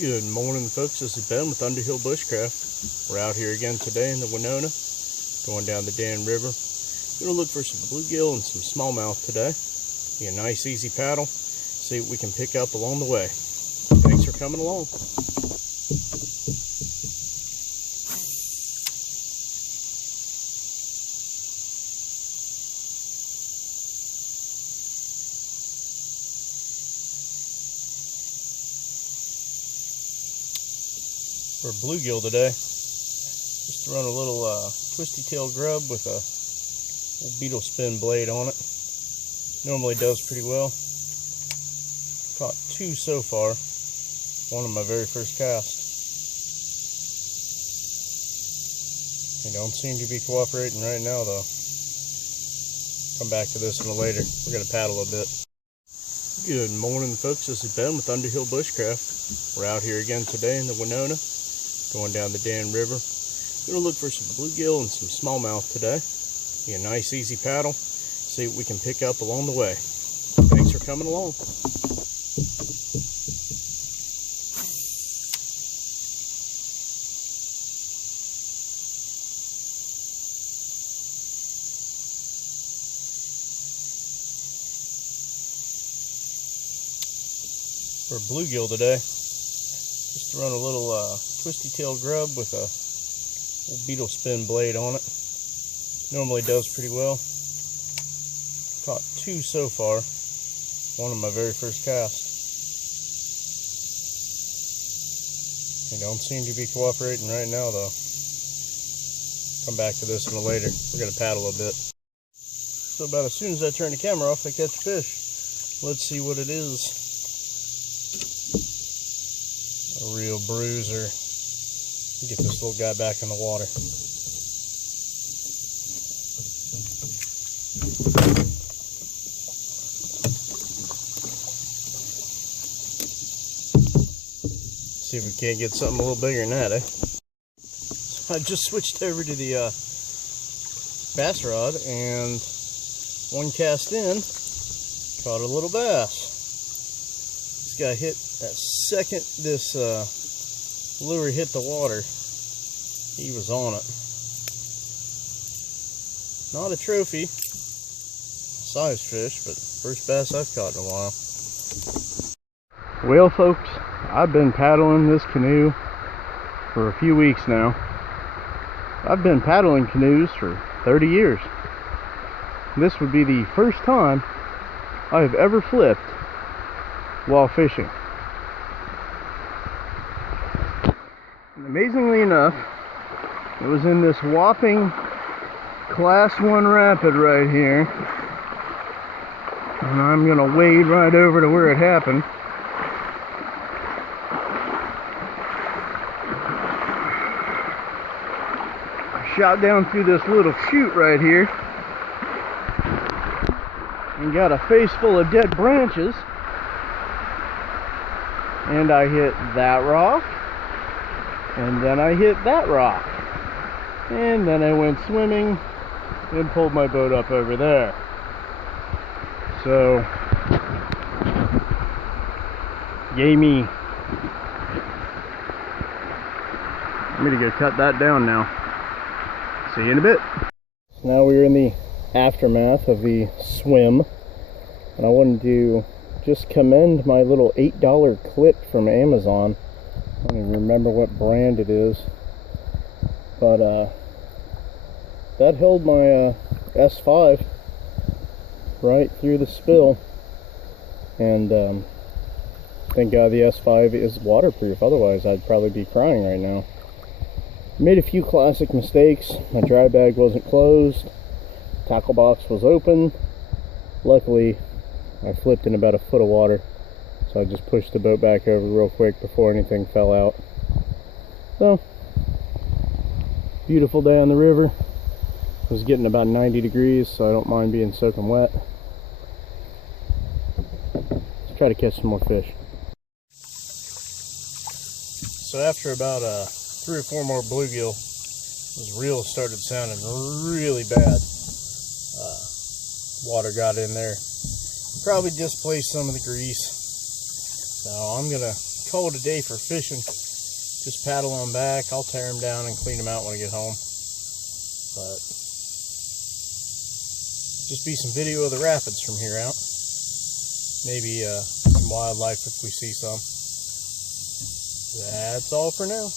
Good morning, folks. This is Ben with Underhill Bushcraft. We're out here again today in the Winona, going down the Dan River. We're going to look for some bluegill and some smallmouth today. Be a nice, easy paddle. See what we can pick up along the way. Thanks for coming along. For bluegill today, just run a little twisty tail grub with a little beetle spin blade on it. Normally does pretty well. Caught two so far, one on my very first cast. They don't seem to be cooperating right now though. Come back to this one later. We're going to paddle a bit. Good morning, folks. This is Ben with Underhill Bushcraft. We're out here again today in the Winona, going down the Dan River. We're going to look for some bluegill and some smallmouth today. Be a nice, easy paddle. See what we can pick up along the way. Thanks for coming along. For bluegill today, just run a little twisty tail grub with a little beetle spin blade on it. Normally does pretty well. Caught two so far, one on my very first cast. They don't seem to be cooperating right now though. Come back to this one later. We're going to paddle a bit. So about as soon as I turn the camera off, I catch a fish. Let's see what it is. A real bruiser. Get this little guy back in the water. See if we can't get something a little bigger than that, eh? So I just switched over to the bass rod, and one cast in, caught a little bass. This guy hit that second this lure hit the water, he was on it. Not a trophy size fish, but first bass I've caught in a while. Well, folks, I've been paddling this canoe for a few weeks now. I've been paddling canoes for 30 years. This would be the first time I have ever flipped while fishing. And amazingly enough, it was in this whopping Class 1 rapid right here. And I'm going to wade right over to where it happened. I shot down through this little chute right here and got a face full of dead branches. And I hit that rock, and then I hit that rock, and then I went swimming and pulled my boat up over there. So, yay me. I'm gonna go cut that down now. See you in a bit. Now we're in the aftermath of the swim, and I wanted to just commend my little $8 clip from Amazon. I don't even remember what brand it is, but that held my S5 right through the spill, and thank God the S5 is waterproof, otherwise I'd probably be crying right now. Made a few classic mistakes. My dry bag wasn't closed, tackle box was open. Luckily I flipped in about a foot of water, so I just pushed the boat back over real quick before anything fell out. So, beautiful day on the river. It was getting about 90 degrees, so I don't mind being soaking wet. Let's try to catch some more fish. So after about 3 or 4 more bluegill, those reels started sounding really bad. Water got in there. Probably displaced some of the grease. So I'm gonna call it a day for fishing. Just paddle on back. I'll tear them down and clean them out when I get home. But just be some video of the rapids from here out. Maybe some wildlife if we see some. That's all for now.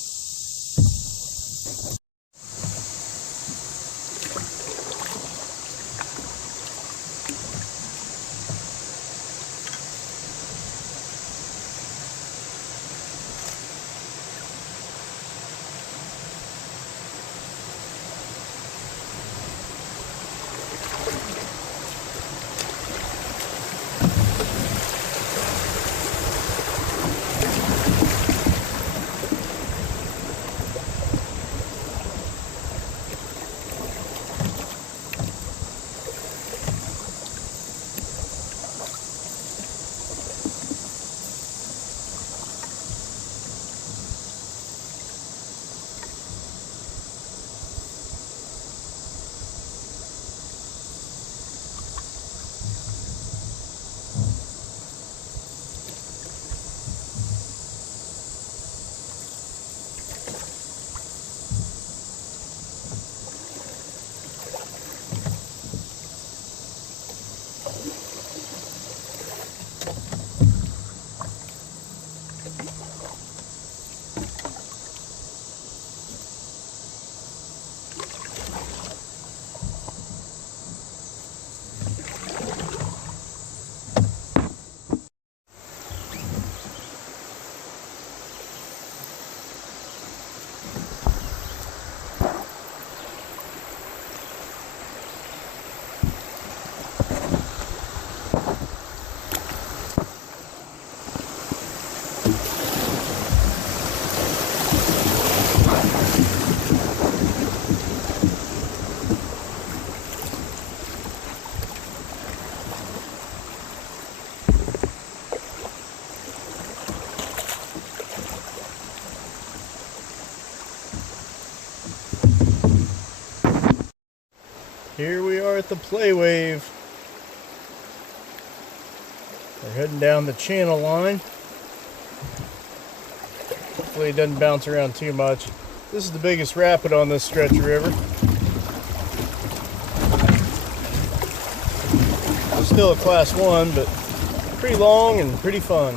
Here we are at the Play Wave. We're heading down the channel line. Hopefully it doesn't bounce around too much. This is the biggest rapid on this stretch of river. It's still a class 1, but pretty long and pretty fun.